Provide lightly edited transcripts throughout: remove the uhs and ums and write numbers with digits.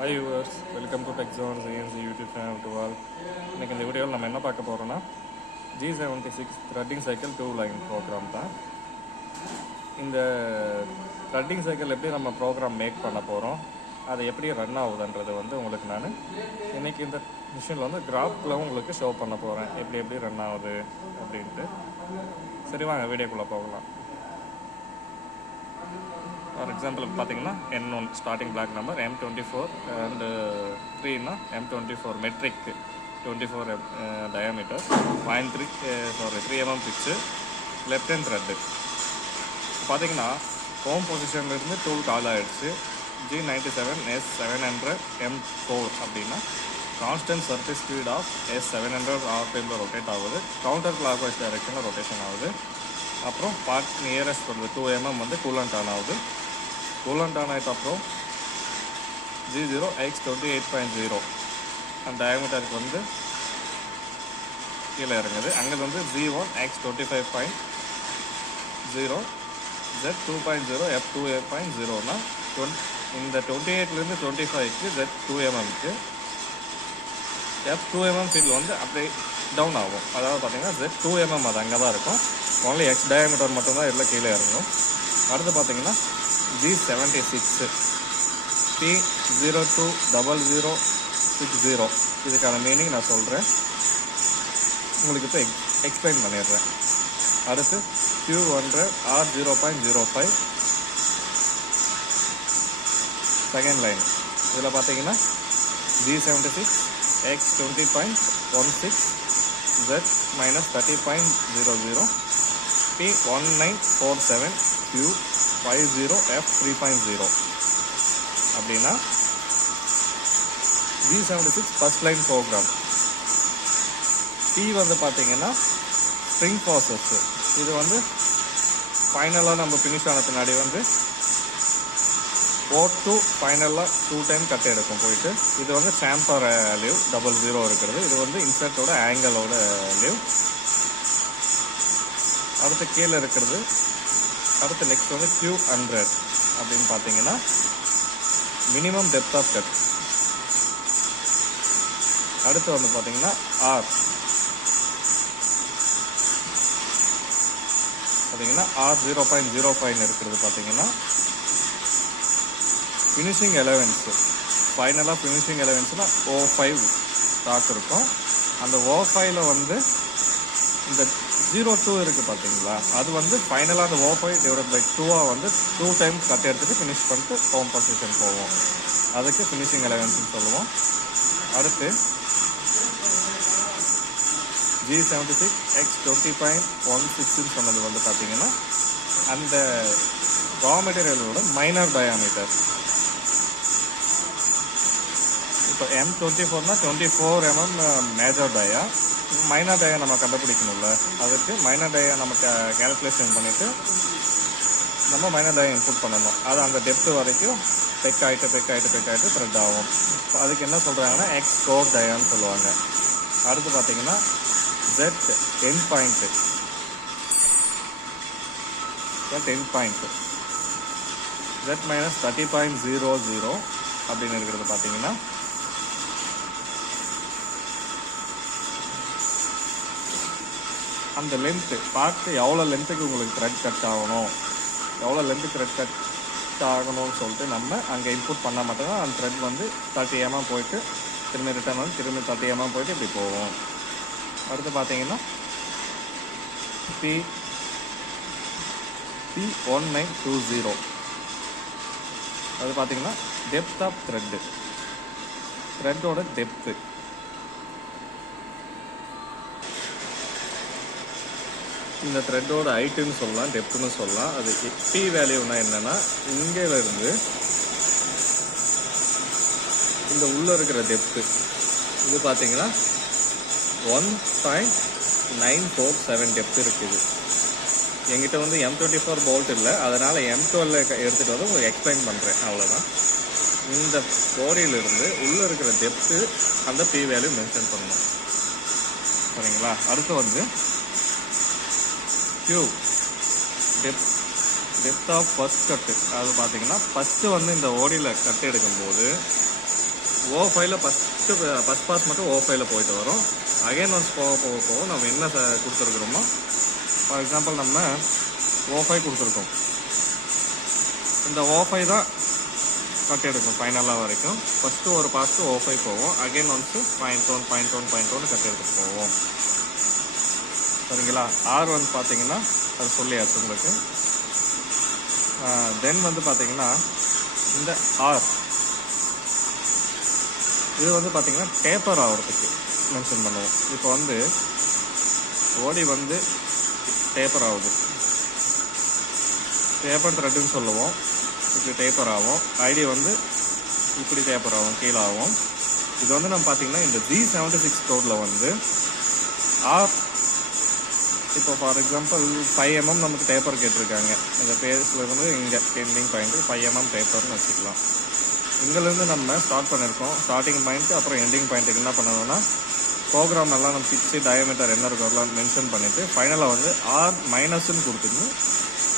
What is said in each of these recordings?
Hi viewers, welcome to TechZonerscnc YouTube channel to all. இன்னைக்கு இந்த வீடியோவில் நம்ம என்ன பார்க்க போகிறோம்னா G76 threading cycle 2 line program தான். இந்த த்ரெட்டிங் சைக்கிள் எப்படி நம்ம ப்ரோக்ராம் மேக் பண்ண போகிறோம், அது எப்படி ரன் ஆகுதுன்றது உங்களுக்கு நான் இன்றைக்கி இந்த மிஷினில் கிராஃபில் உங்களுக்கு ஷோ பண்ண போகிறேன், எப்படி ரன் ஆகுது அப்படின்ட்டு. சரி வாங்க வீடியோக்குள்ளே போகலாம். ஃபார் எக்ஸாம்பிள் பார்த்தீங்கன்னா N1 starting block number M24 and 3னா M24 metric 24 diameter 3 mm pitch left hand thread. பார்த்தீங்கன்னா ஹோம் பொசிஷன்லேருந்து டூல் கால் ஆகிடுச்சு. G97 S700 M4 அப்படின்னா constant surface speed of S700 RPMல ரொட்டேட் ஆகுது. கவுண்டர் கிளாக் வைஸ் டைரெக்ஷனில் rotation ஆகுது. அப்புறம் பார்ட் நியரஸ்ட் வருது 2 mm கூலண்ட் ஆன் ஆகுது. கூலண்ட் ஆன் ஆகிட்ட அப்புறம் G0X28.0 அந்த டயாமீட்டருக்கு கீழே இறங்குது. அங்கே G1X25.0 Z2.0 F2.0னா இந்த 28லேருந்து 25க்கு Z2mmக்கு F2mm ஃபீல்டு அப்படியே டவுன் ஆகும். அதாவது பார்த்தீங்கன்னா Z2mm அது அங்கே தான் இருக்கும். ஒன்லி X டயாமீட்டர் மட்டும்தான் இதில் கீழே இறங்கும். அடுத்து பார்த்தீங்கன்னா G76 P020060 இதுக்கான மீனிங் நான் சொல்கிறேன், உங்களுக்கு இப்போ எக்ஸ்பிளைன் பண்ணிடுறேன். அடுத்து Q100 R0.05 செகண்ட் லைன். இதில் பார்த்தீங்கன்னா G76 X20.16 Z-30.00 P1947 Q50 F3.0 அப்படின்னா G76 first line program. P பார்த்தீங்கன்னா ஸ்ப்ரிங் ப்ராசஸ். இது ஃபைனலாக நம்ம ஃபினிஷ் ஆன பின்னாடி O2 ஃபைனலாக 2 டைம் கட் எடுக்கும் போயிட்டு. இது சாம்பர் லீவ் 00 இருக்கிறது. இது இன்சர்ட்டோட ஆங்கிளோட லீவ். அடுத்து கீழே இருக்கிறது. அடுத்து நெக்ஸ்ட் Q100 அப்படின்னு பார்த்தீங்கன்னா மினிமம் டெப்த் ஆஃப் கட். அடுத்து பார்த்தீங்கன்னா R பார்த்தீங்கன்னா R0.05 இருக்கிறது. பார்த்தீங்கன்னா ஃபினிஷிங் எலவன்ஸு. ஃபைனலாக ஃபினிஷிங் எலவன்ஸ்னால் O5 ஸ்டாக் இருக்கும். அந்த O5ல இந்த 02 இருக்குது பார்த்தீங்களா, அது ஃபைனலாக அந்த O5 டிவைட் பை 2ஆக 2 டைம் கட் எடுத்துகிட்டு ஃபினிஷ் பண்ணிட்டு ஹோம் பொசிஷன் போவோம். அதுக்கு ஃபினிஷிங் எலவன்ஸ்னு சொல்லுவோம். அடுத்து G76 X20.16 சொன்னது பார்த்தீங்கன்னா அந்த ரா மெட்டீரியலோட மைனர் டயாமீட்டர். இப்போ M24னா 24 mm மேஜர் டயா. மைனர் டயா நம்ம கண்டுபிடிக்கணும்ல, அதுக்கு மைனர் டயா நம்ம கேல்குலேஷன் பண்ணிவிட்டு நம்ம மைனர் டயா இன்புட் பண்ணணும். அது அந்த டெப்த்து வரைக்கும் பெக் ஆகிட்டு த்ரெட் ஆகும். அதுக்கு என்ன சொல்கிறாங்கன்னா எக்ஸ் கோர் டயான்னு சொல்லுவாங்க. அடுத்து பார்த்தீங்கன்னா Z எண்ட் பாயிண்ட்டு Z-30.00 அப்படின்னு இருக்கிறது. பார்த்தீங்கன்னா அந்த லென்த்து பார்த்து எவ்வளோ லென்த்துக்கு உங்களுக்கு த்ரெட் கட் ஆகணும், எவ்வளோ லென்த்து த்ரெட் கட் ஆகணும்னு சொல்லிட்டு நம்ம அங்கே இன்புட் பண்ணால் மட்டும்தான் அந்த த்ரெட் 30 mm போயிட்டு திரும்பி ரிட்டர்ன் திரும்பி 30 mm போயிட்டு இப்படி போகும். அடுத்து பார்த்தீங்கன்னா P1920 அது பார்த்தீங்கன்னா டெப்த் ஆஃப் த்ரெட்டோட டெப்த்து. இந்த த்ரெட்டோட ஹைட்டுன்னு சொல்லலாம், டெப்த்துன்னு சொல்லலாம். அது P வேல்யூனா என்னென்னா இங்கேருந்து இந்த உள்ளே இருக்கிற டெப்த்து இது பார்த்தீங்கன்னா 1.947 டெப்த் இருக்குது. எங்கிட்ட M24 போல்ட் இல்லை, அதனால் M12 எடுத்துகிட்டு உங்களுக்கு எக்ஸ்பிளைன் பண்ணுறேன், அவ்வளோதான். இந்த கோரியிலிருந்து உள்ளே இருக்கிற டெப்த்து அந்த P வேல்யூ மென்ஷன் பண்ணணும், சரிங்களா? அடுத்து Q டெப்த் ஆஃப் ஃபர்ஸ்ட் கட்டு. அது பார்த்தீங்கன்னா ஃபஸ்ட்டு இந்த ஓடியில் கட் எடுக்கும்போது O5ல ஃபஸ்ட் பாஸ் மட்டும் O5ல போயிட்டு வரும். அகைன் ஒன்ஸ் போக நம்ம என்ன கொடுத்துருக்குறோமோ, ஃபார் எக்ஸாம்பிள் நம்ம O5 கொடுத்துருக்கோம். இந்த O5 தான் கட் எடுக்கும் ஃபைனலாக வரைக்கும். ஃபஸ்ட்டு ஒரு பாஸ்ட்டு O5 போவோம். அகைன் ஒன்ஸு .1 கட் எடுத்துட்டு போவோம். சரிங்களா? R1 பார்த்தீங்கன்னா அது சொல்லியாச்சு உங்களுக்கு. தென் வந்து பார்த்தீங்கன்னா இந்த R இது வந்து பார்த்தீங்கன்னா டேப்பர் ஆகிறதுக்கு மென்ஷன் பண்ணுவோம். இப்போ வந்து ஓடி வந்து டேப்பர் ஆகுது, டேப்பர் த்ரெட்டுன்னு சொல்லுவோம். இப்படி டேப்பர் ஆகும். ஐடி வந்து இப்படி டேப்பர் ஆகும், கீழே ஆகும். இது வந்து நம்ம பார்த்தீங்கன்னா இந்த G76 கோடில் வந்து ஆர் இப்போ ஃபார் எக்ஸாம்பிள் 5 mm நமக்கு டேப்பர் கேட்டிருக்காங்க. இந்த பேஸில் இருந்து இங்கே எண்டிங் பாயிண்ட்டு 5 mm டேப்பர்னு வச்சுக்கலாம். இங்கேருந்து நம்ம ஸ்டார்ட் பண்ணியிருக்கோம். ஸ்டார்டிங் பாயிண்ட்டு அப்புறம் எண்டிங் பாயிண்ட்டுக்கு என்ன பண்ணணும்னா ப்ரோக்ராம் எல்லாம் நம்ம பிச்சு டயமீட்டர் என்ன இருக்கோலாம் மென்ஷன் பண்ணிவிட்டு ஃபைனலாக வந்து R- கொடுத்துட்டு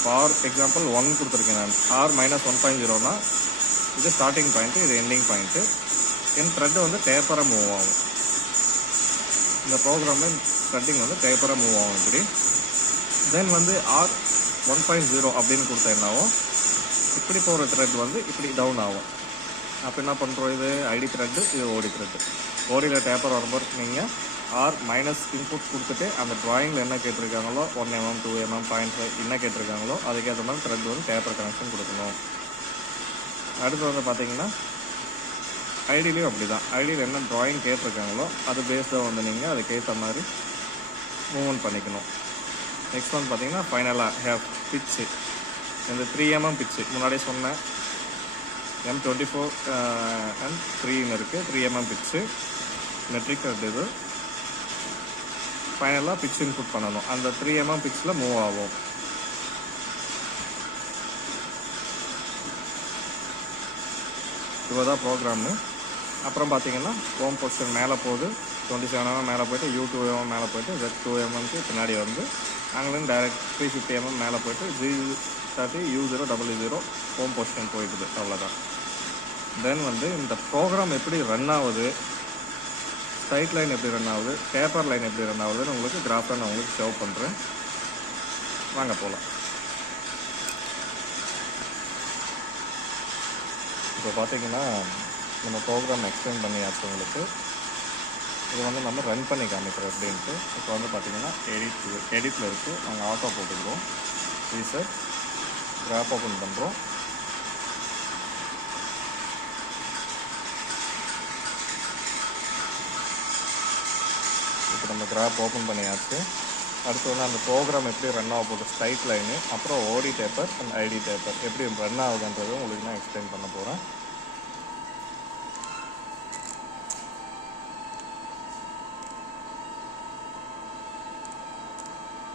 ஃபார் எக்ஸாம்பிள் 1 கொடுத்துருக்கேன் நான். R-1.0னா இது ஸ்டார்டிங் பாயிண்ட்டு, இது எண்டிங் பாயிண்ட்டு. என் த்ரெட்டு வந்து டேப்பராக மூவ் ஆகும். இந்த ப்ரோக்ராமில் த்ரெட்டிங் வந்து டேப்பராக மூவ் ஆகும் இப்படி. தென் வந்து R-1.0 அப்படின்னு கொடுத்தா என்னாகும், இப்படி போகிற த்ரெட் வந்து இப்படி டவுன் ஆகும். அப்போ என்ன பண்ணுறோம், இது ஐடி த்ரெட்டு, இது ஓடி த்ரெட்டு. ஓடியில் டேப்பர் வரும்போது நீங்கள் R- இன்புட் கொடுத்துட்டு அந்த ட்ராயிங்கில் என்ன கேட்டிருக்காங்களோ 1 mm 2 mm 0.5 என்ன கேட்டிருக்காங்களோ அதுக்கேற்ற மாதிரி த்ரெட் வந்து டேப்பர் கனெக்ஷன் கொடுக்கணும். அடுத்து வந்து பார்த்தீங்கன்னா ஐடியிலையும் அப்படி தான். ஐடியில் என்ன ட்ராயிங் கேட்டிருக்காங்களோ அது பேஸ்டாக வந்து நீங்கள் அதுக்கேற்ற மாதிரி மூவ்மெண்ட் பண்ணிக்கணும். நெக்ஸ்ட் வந்து பார்த்தீங்கன்னா ஃபைனலாக பிச்சு, இந்த 3 mm பிச்சு முன்னாடி சொன்ன M24 and 3 இருக்குது. 3 mm பிச்சு மெட்ரிக் இது ஃபைனலாக பிச் இன்புட் பண்ணணும். அந்த 3 mm பிச்சில் மூவ் ஆகும். இவ்வளோ தான் ப்ரோக்ராமு. அப்புறம் பார்த்தீங்கன்னா ஹோம் பொசிஷன் மேலே போகுது, 27 mm மேலே போய்ட்டு U2 mm மேலே போய்ட்டு Z2 mmக்கு பின்னாடி வந்து அங்கேருந்து டைரக்ட் 350 mm மேலே போய்ட்டு G30 U000 ஹோம் பொசிஷன் போயிடுது. அவ்வளோதான். தென் வந்து இந்த ப்ரோக்ராம் எப்படி ரன் ஆகுது, ஸ்ட்ரைட் லைன் எப்படி ரன் ஆகுது, பேப்பர் லைன் எப்படி ரன் ஆகுதுன்னு உங்களுக்கு கிராஃபாக நான் உங்களுக்கு ஷோ பண்ணுறேன். வாங்க போகலாம். இப்போ பார்த்தீங்கன்னா நம்ம ப்ரோக்ராம் எக்ஸ்பிளைன் பண்ணியாச்சு உங்களுக்கு. இது வந்து நம்ம ரன் பண்ணி காமிக்கிறோம் எப்படின்ட்டு. இப்போ வந்து பார்த்தீங்கன்னா எடிட்டில் இருக்குது. நாங்கள் ஆட்டோ போட்டுக்கிறோம். ரீசெட் கிராஃப் ஓப்பன் பண்ணுறோம். இப்போ நம்ம கிராஃப் ஓப்பன் பண்ணியாச்சு. அடுத்து வந்து அந்த ப்ரோக்ராம் எப்படி ரன் ஆக போகுது, ஸ்ட்ரைட் லைனு, அப்புறம் ஓடி டேப்பர் அண்ட் ஐடி டேப்பர் எப்படி ரன் ஆகுதுன்றது உங்களுக்கு நான் எக்ஸ்பிளைன் பண்ண போகிறேன்.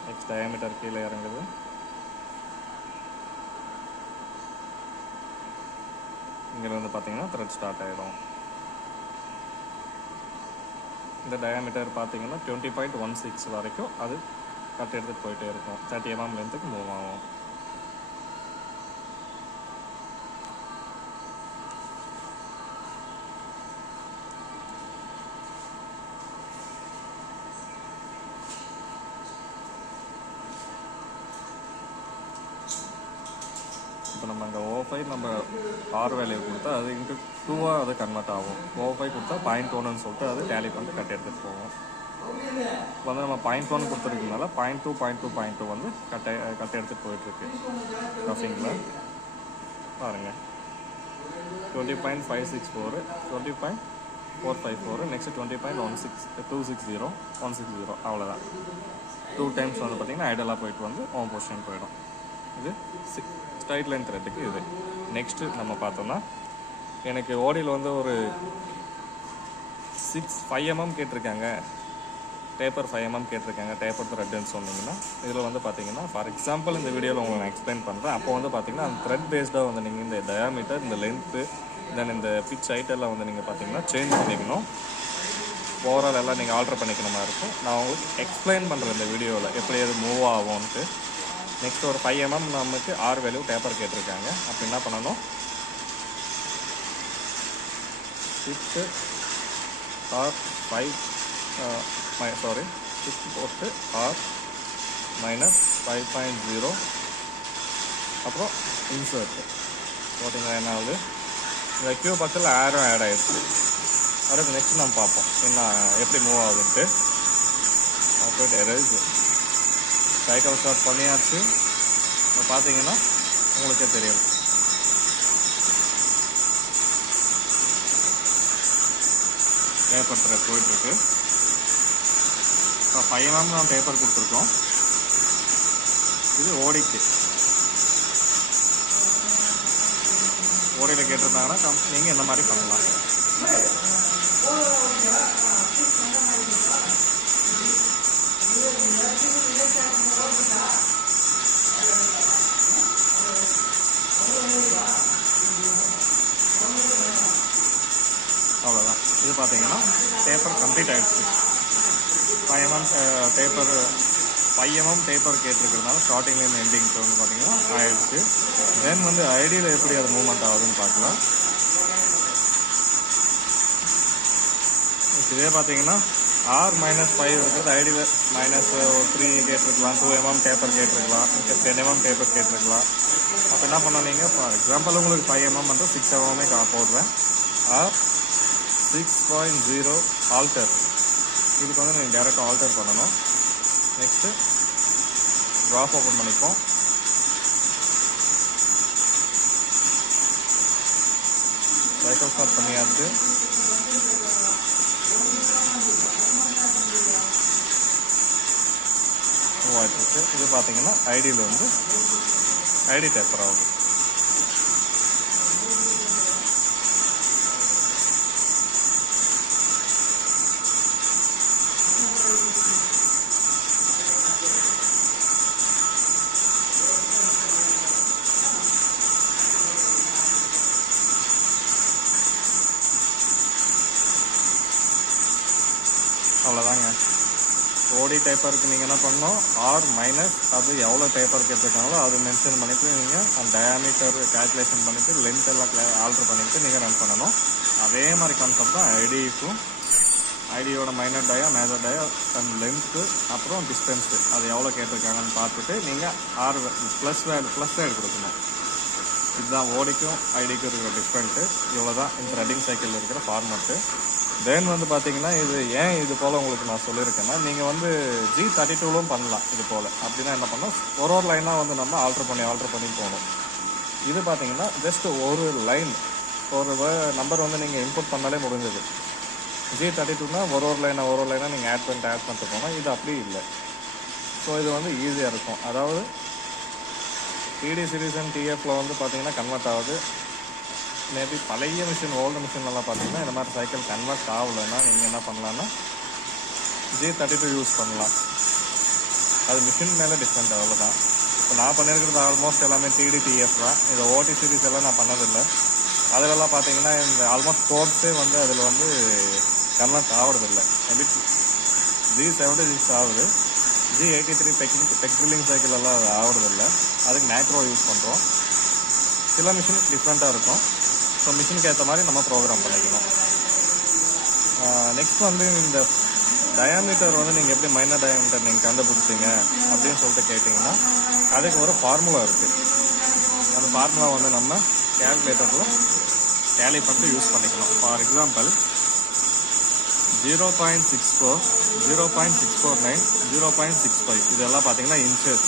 நெக்ஸ்ட் டயாமீட்டர் கீழே இறங்குது. இங்கேருந்து பார்த்தீங்கன்னா த்ரெட் ஸ்டார்ட் ஆகிடும். இந்த டயாமீட்டர் பார்த்தீங்கன்னா 20.16 வரைக்கும் அது கட் எடுத்துகிட்டு போயிட்டே இருக்கும். 30 mm லென்த்துக்கு மூவ் ஆகும். இப்போ நம்ம அங்கே O5 நம்ம R வேல்யூ கொடுத்தா அது இன்ட்டு 2 அது கன்வெர்ட் ஆகும். O5 கொடுத்தா 0.1ன்னு சொல்லிட்டு அது டேலி பண்ணிட்டு கட் எடுத்துகிட்டு போவோம். இப்போ வந்து நம்ம 0.1 கொடுத்துருக்கனால 0.2 வந்து கட் எடுத்துகிட்டு போயிட்டுருக்கு ரஃபிங்கில். பாருங்கள் 20.564 20.454 நெக்ஸ்ட் 20.160 அவ்வளோதான். 2 டைம்ஸ் வந்து பார்த்திங்கன்னா ஐடலாக போயிட்டு வந்து ஹோம் பொசிஷன் போயிடும். இது ஸ்ட்ரைட் லைன் த்ரெட்டுக்கு இது. நெக்ஸ்ட்டு நம்ம பார்த்தோம்னா எனக்கு ஓடியில் வந்து ஒரு 5 mm கேட்டிருக்காங்க, டேப்பர் 5 mm கேட்டிருக்காங்க, டேப்பர் த்ரெட்டுன்னு சொன்னீங்கன்னா இதில் வந்து பார்த்தீங்கன்னா ஃபார் எக்ஸாம்பிள் இந்த வீடியோவில் உங்களுக்கு நான் எக்ஸ்பிளைன் பண்ணுறேன். அப்போ வந்து பார்த்தீங்கன்னா அந்த த்ரெட் பேஸ்டாக வந்து நீங்கள் இந்த டயாமீட்டர், இந்த லென்த்து, தென் இந்த பிச் ஹைட்டெல்லாம் வந்து நீங்கள் பார்த்தீங்கன்னா சேஞ்ச் பண்ணிக்கணும். ஓவரால் எல்லாம் நீங்கள் ஆல்டர் பண்ணிக்கணுமா இருக்கும். நான் உங்களுக்கு எக்ஸ்பிளைன் பண்ணுறேன் இந்த வீடியோவில் எப்படி அது மூவ் ஆகும்ன்ட்டு. நெக்ஸ்ட் ஒரு 5 mm நமக்கு R வேல்யூ டேப்பர் கேட்டிருக்காங்க. அப்போ என்ன பண்ணணும், ஷிஃப்ட்டு R5 ஷிஃப்ட் போட்டு R-5.0 அப்புறம் இன்சர்ட் போட்டிங்கன்னா என்ன ஆகுது, இந்த கியூ பக்கத்தில் ஏரும் ஆட் ஆகிடுச்சு. அடுத்து நெக்ஸ்ட் நம்ம பார்ப்போம் என்ன எப்படி மூவ் ஆகுதுன்ட்டு. போய்ட்டு எரேஸ் சைக்கிள் ஸ்டார்ட் பண்ணியாச்சு. இப்போ பார்த்தீங்கன்னா உங்களுக்கே தெரியும் பேப்பர் த்ரெட் போயிட்டுருக்கு. இப்போ 5 mm நம்ம பேப்பர் கொடுத்துருக்கோம். இது ஓடிக்கு ஓடியில் கேட்டிருந்தாங்கன்னா நீங்கள் இந்த மாதிரி பண்ணலாம். அவ்வளோதான். இது பார்த்தீங்கன்னா பேப்பர் கம்ப்ளீட் ஆகிடுச்சு. 5 mm பேப்பர் 5 mm பேப்பர் கேட்டிருக்கிறதுனால ஸ்டார்டிங்லேருந்து எண்டிங்க்கு வந்து பார்த்தீங்கன்னா ஆயிடுச்சு. தென் வந்து ஐடியில் எப்படி அது மூவ்மெண்ட் ஆகுதுன்னு பார்க்கலாம். இதே பார்த்தீங்கன்னா R-5 இருக்கிறது ஐடியில் -3 கேட்டிருக்கலாம், 2 mm பேப்பர் கேட்டிருக்கலாம், 10 mm பேப்பர் கேட்டிருக்கலாம். அப்போ என்ன பண்ணோம் நீங்கள், ஃபார் எக்ஸாம்பிள் உங்களுக்கு 5 mm வந்து 6 mm போடுறேன். R6.0 ஆல்டர், இதுக்கு வந்து நீங்கள் டேரெக்டாக ஆல்டர் பண்ணணும். நெக்ஸ்ட்டு ட்ராப் ஓப்பன் பண்ணிப்போம். சைக்கிள் ஸ்டார்ட் பண்ணியாச்சு. மூவாயிட்டு இது பார்த்தீங்கன்னா ஐடியில் வந்து ஐடி டேப்பர் ஆகுது. அவ்வளோதாங்க. ஓடி டைப்பருக்கு நீங்கள் என்ன பண்ணணும், R- அது எவ்வளோ டைப்பர் கேட்டிருக்காங்களோ அது மென்ஷன் பண்ணிவிட்டு நீங்கள் அந்த டயாமீட்டர் கேல்குலேஷன் பண்ணிவிட்டு லென்த் எல்லாம் ஆல்ட்ரு பண்ணிவிட்டு நீங்கள் ரன் பண்ணணும். அதே மாதிரி கான்செப்ட் தான் ஐடிக்கும். ஐடியோட மைனர் டயா, மேஜர் டயா அண்ட் லென்த்து அப்புறம் டிஸ்டன்ஸு அது எவ்வளோ கேட்டிருக்காங்கன்னு பார்த்துட்டு நீங்கள் ப்ளஸ் வேல்யூ கொடுக்கணும். இதுதான் ஓடிக்கும் ஐடிக்கும் இருக்கிற டிஃப்ரெண்ட்டு. இவ்வளோ தான் இந்த த்ரெட்டிங் சைக்கிளில் இருக்கிற ஃபார்மேட்டு. தென் வந்து பார்த்தீங்கன்னா இது ஏன் இது போல் உங்களுக்கு நான் சொல்லியிருக்கேன்னா, நீங்கள் வந்து G32லும் பண்ணலாம் இது போல். அப்படின்னா என்ன பண்ணோம், ஒரு லைனாக வந்து நம்ம ஆல்ட்ரு பண்ணி போகணும். இது பார்த்தீங்கன்னா ஜஸ்ட் ஒரு லைன் ஒரு நம்பர் வந்து நீங்கள் இன்புட் பண்ணாலே முடிஞ்சது. G32னா ஒரு லைனாக நீங்கள் ஆட் பண்ணிட்டு போனால் இது அப்படி இல்லை. ஸோ இது வந்து ஈஸியாக இருக்கும். அதாவது TD சீரீஸ் அண்ட் TFல வந்து பார்த்தீங்கன்னா கன்வெர்ட் ஆகுது. மேபி பழைய மிஷின் ஓல்டு மிஷின்லாம் பார்த்தீங்கன்னா இந்த மாதிரி சைக்கிள் கன்வெர்ட் ஆகலைன்னா நீங்கள் என்ன பண்ணலான்னா G32 யூஸ் பண்ணலாம். அது மிஷின் மேலே டிஃப்ரெண்ட், அவ்வளோதான். இப்போ நான் பண்ணியிருக்கிறது ஆல்மோஸ்ட் எல்லாமே TD TF தான். இந்த OT சீரீஸ் எல்லாம் நான் பண்ணதில்லை. அதிலெல்லாம் பார்த்தீங்கன்னா இந்த ஆல்மோஸ்ட் கோர்ஸே வந்து அதில் வந்து கன்வெர்ட் ஆகிறதில்லை. மேபி G76 ஆகுது, G83 பெக் ட்ரில்லிங் சைக்கிள் எல்லாம் அது ஆகிறதில்லை. அதுக்கு மேக்ரோ யூஸ் பண்ணுறோம். சில மிஷின் டிஃப்ரெண்ட்டாக இருக்கும். ஸோ மிஷினுக்கு ஏற்ற மாதிரி நம்ம ப்ரோக்ராம் பண்ணிக்கணும். நெக்ஸ்ட் வந்து இந்த டயாமீட்டர் வந்து நீங்கள் எப்படி மைனர் டயாமீட்டர் நீங்கள் கண்டுபிடிச்சிங்க அப்படின்னு சொல்லிட்டு கேட்டிங்கன்னா அதுக்கு ஒரு ஃபார்முலா இருக்குது. அந்த ஃபார்முலா வந்து நம்ம கேல்குலேட்டரில் டேலி பண்ணிட்டு யூஸ் பண்ணிக்கணும். ஃபார் எக்ஸாம்பிள் 0.64, 0.649, 0.65 இதெல்லாம் பார்த்தீங்கன்னா இன்ச்சஸ்.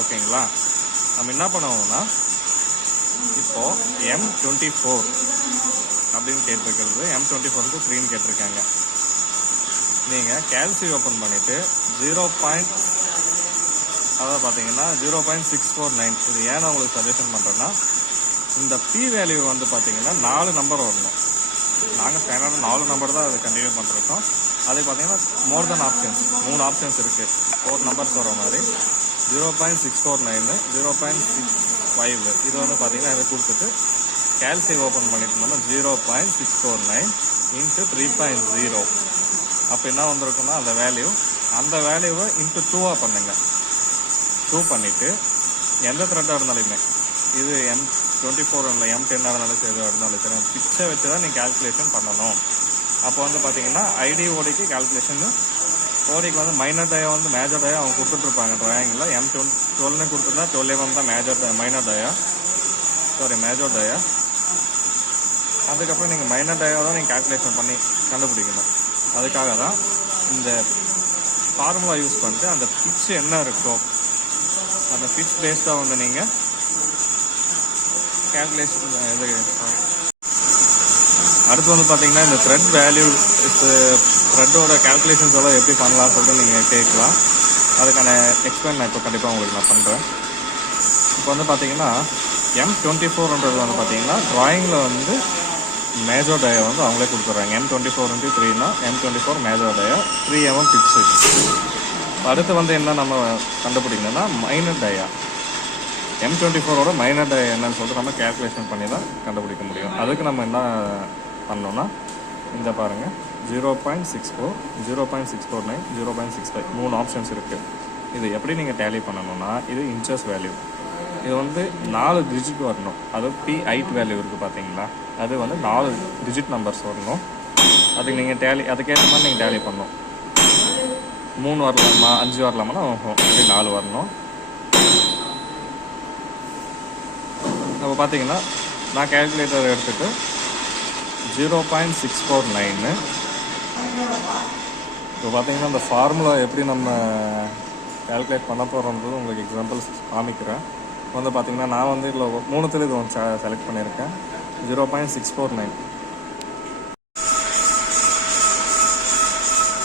ஓகேங்களா? நம்ம என்ன பண்ணுவோம்னா இப்போது M24 அப்படின்னு கேட்டிருக்கிறது M24க்கு 3ன்னு கேட்டிருக்காங்க. நீங்கள் கேல்சி ஓப்பன் பண்ணிவிட்டு அதாவது பார்த்தீங்கன்னா 0.649 இது ஏன் உங்களுக்கு சஜஷன் பண்ணுறேன்னா, இந்த P வேல்யூ வந்து பார்த்தீங்கன்னா 4 நம்பர் வரணும். நாங்கள் ஸ்டாண்டர்டாக 4 நம்பர் தான் அதை கண்டினியூ பண்ணிருக்கோம். அது பார்த்தீங்கன்னா மோர் தென் ஆப்ஷன்ஸ் 3 ஆப்ஷன்ஸ் இருக்குது. 4 நம்பர்ஸ் வர மாதிரி 0.649, 0.65 இது வந்து பார்த்தீங்கன்னா இதை கொடுத்துட்டு கேல்சி ஓப்பன் பண்ணிட்டு இருந்தோம்னா 0.649 × 3.0 அப்போ என்ன வந்திருக்குன்னா அந்த வேல்யூவை × 2 பண்ணுங்க. 2 பண்ணிவிட்டு எந்த த்ரெட்டாக இருந்தாலுமே இது M24 இல்லை M10 இருந்தாலும் சரி இருந்தாலும் சரி பிச்சை வச்சு தான் நீங்கள் கேல்குலேஷன் பண்ணணும். அப்போ வந்து பார்த்தீங்கன்னா ஐடி ஓடிக்கு கேல்குலேஷன் ஓடிக்கு வந்து மைனர் டயா வந்து மேஜர் டயா அவங்க கொடுத்துட்ருப்பாங்க ட்ராயிங்கில். M12 கொடுத்துருந்தா 12 தான் மைனர் டயா மேஜர் டயா. அதுக்கப்புறம் நீங்கள் மைனர் டயா தான் நீங்கள் கேல்குலேஷன் பண்ணி கண்டுபிடிக்கணும். அதுக்காக தான் இந்த ஃபார்முலா யூஸ் பண்ணிட்டு அந்த பிட்ச் என்ன இருக்கோ அந்த பிட்ச் பேஸ்டாக வந்து நீங்கள் கேல்குலேஷன் அடுத்து வந்து பார்த்தீங்கன்னா இந்த த்ரெட் வேல்யூ த்ரெட்டோட கேல்குலேஷன்ஸ் எல்லாம் எப்படி பண்ணலாம்னு சொல்லிட்டு நீங்கள் கேட்கலாம். அதுக்கான எக்ஸ்பிளைன் நான் இப்போ கண்டிப்பாக உங்களுக்கு நான் பண்ணுறேன். இப்போ வந்து பார்த்தீங்கன்னா M24ன்றது வந்து பார்த்தீங்கன்னா ட்ராயிங்கில் வந்து மேஜர் டயா வந்து அவங்களே கொடுத்துட்றாங்க. M24x3னா M24 மேஜர் டயா 3 mm பிட்ஸு. அடுத்து வந்து என்ன நம்ம கண்டுபிடிக்கணும்னா மைனர் டயா M24ஓட மைனர் டயா என்னன்னு சொல்லிட்டு நம்ம கேல்குலேஷன் பண்ணி தான் கண்டுபிடிக்க முடியும். அதுக்கு நம்ம என்ன பண்ணோன்னா இந்த பாருங்கள் 0.64 0.649 0.65 3 ஆப்ஷன்ஸ் இருக்குது. இது எப்படி நீங்கள் டேலி பண்ணணும்னா இது இன்ச்சஸ் வேல்யூ. இது வந்து 4 டிஜிட் வரணும். அதாவது P8 வேல்யூ இருக்குது பார்த்தீங்களா, அது வந்து 4 டிஜிட் நம்பர்ஸ் வரணும். அதுக்கு நீங்கள் டேலி அதுக்கேற்ற மாதிரி நீங்கள் டேலி பண்ணணும். 3 வரலாமா 5 வரலாமான்னா அப்படி 4 வரணும். அப்போ பார்த்தீங்கன்னா நான் கேல்குலேட்டர் எடுத்துகிட்டு 0.649 இப்போ பார்த்தீங்கன்னா இந்த ஃபார்முலா எப்படி நம்ம கேல்குலேட் பண்ண போகிறோன்றது உங்களுக்கு எக்ஸாம்பிள்ஸ் காமிக்கிறேன். வந்து பார்த்தீங்கன்னா நான் வந்து இதில் 3த்துல இது ஒன்று செலக்ட் பண்ணியிருக்கேன். 0.649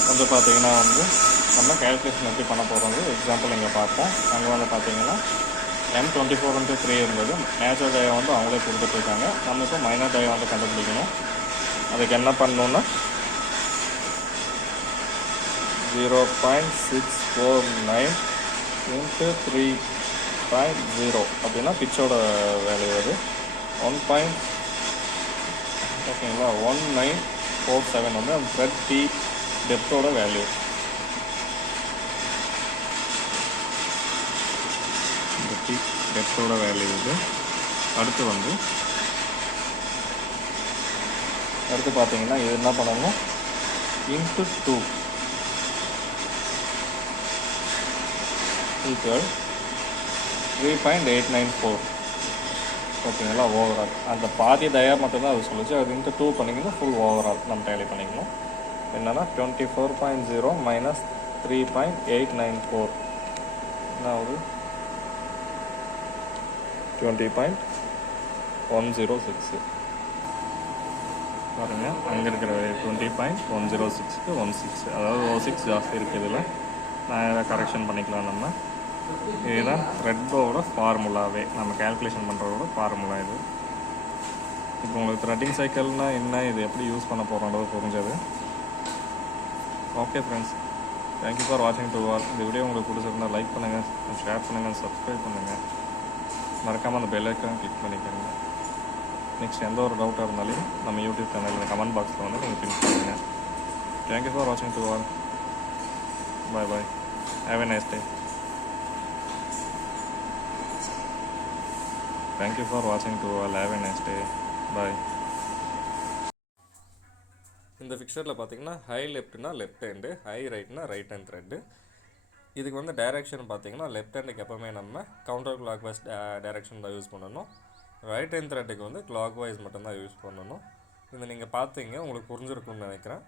வந்து பார்த்தீங்கன்னா வந்து நம்ம கேல்குலேஷன் எப்படி பண்ண போகிறது எக்ஸாம்பிள் இங்கே பார்ப்போம். அங்கே வந்து பார்த்தீங்கன்னா M24x3 இருந்தது. மேஜர் டயா வந்து அவங்களே கொடுத்துட்ருக்காங்க. நம்ம இப்போ மைனர் டயா வந்து கண்டுபிடிக்கணும். அதுக்கு என்ன பண்ணணுன்னா 0.649 × 3.0 அப்படின்னா பிச்சோட வேல்யூ அது 1. ஓகேங்களா 1947 வந்து அந்த த்ரெட் P டெப்த்தோட வேல்யூ. இந்த P டெப்த்தோட வேல்யூ இது. அடுத்து பார்த்தீங்கன்னா இது என்ன பண்ணணும் × 2 = 3.894. ஓகேங்களா ஓவரால் அந்த பாதி டயா மட்டும்தான் அது சொல்லிச்சு. அது × 2 பண்ணிங்கன்னா ஃபுல் ஓவரால் நம்ம டேலி பண்ணிக்கணும். என்னென்னா 24.0 - 3.894 என்ன ஒரு 20.106 பாருங்கள். அங்கே இருக்கிற 20.106க்கு 16 அதாவது 06 ஜாஸ்தி இருக்குது. இதில் நான் எதாவது கரெக்ஷன் பண்ணிக்கலாம். நம்ம இதுதான் த்ரெட்டோட ஃபார்முலாவே நம்ம கேல்குலேஷன் பண்ணுறதோட ஃபார்முலா இது. இப்போ உங்களுக்கு த்ரெட்டிங் சைக்கிள்னால் என்ன, இது எப்படி யூஸ் பண்ண போகிறோன்றது புரிஞ்சது. ஓகே ஃப்ரெண்ட்ஸ், தேங்க்யூ ஃபார் வாட்சிங் டு ஆல். இந்த வீடியோ உங்களுக்கு பிடிச்சிருந்தால் லைக் பண்ணுங்கள், ஷேர் பண்ணுங்கள், சப்ஸ்கிரைப் பண்ணுங்கள். மறக்காமல் அந்த பெல் ஐக்கான் கிளிக் பண்ணிக்கோங்க. நெக்ஸ்ட் எந்த ஒரு டவுட்டாக இருந்தாலும் நம்ம யூடியூப் சேனலில் கமெண்ட் பாக்ஸில் வந்து நீங்கள் பின் பண்ணுங்கள். தேங்க்யூ ஃபார் வாட்சிங் to all. Bye bye. Have a nice day. Thank you for வாட்சிங் to all. Have a nice day. Bye. இந்த ஃபிக்சரில் பார்த்தீங்கன்னா ஹை லெஃப்ட்னா லெஃப்ட் ஹேண்டு, ஹை ரைட்னா ரைட் ஹேண்ட் த்ரெட்டு. இதுக்கு வந்து டைரெக்ஷன் பார்த்தீங்கன்னா லெஃப்ட் ஹேண்டுக்கு எப்போவுமே நம்ம கவுண்டர் கிளாக் வைஸ் டைரெக்ஷன் தான் யூஸ் பண்ணணும். ரைட் ஹேண்ட் த்ரெட்டுக்கு வந்து கிளாக் வைஸ் மட்டும்தான் யூஸ் பண்ணணும். இதை நீங்கள் பார்த்தீங்க, உங்களுக்கு புரிஞ்சிருக்கும்னு நினைக்கிறேன்.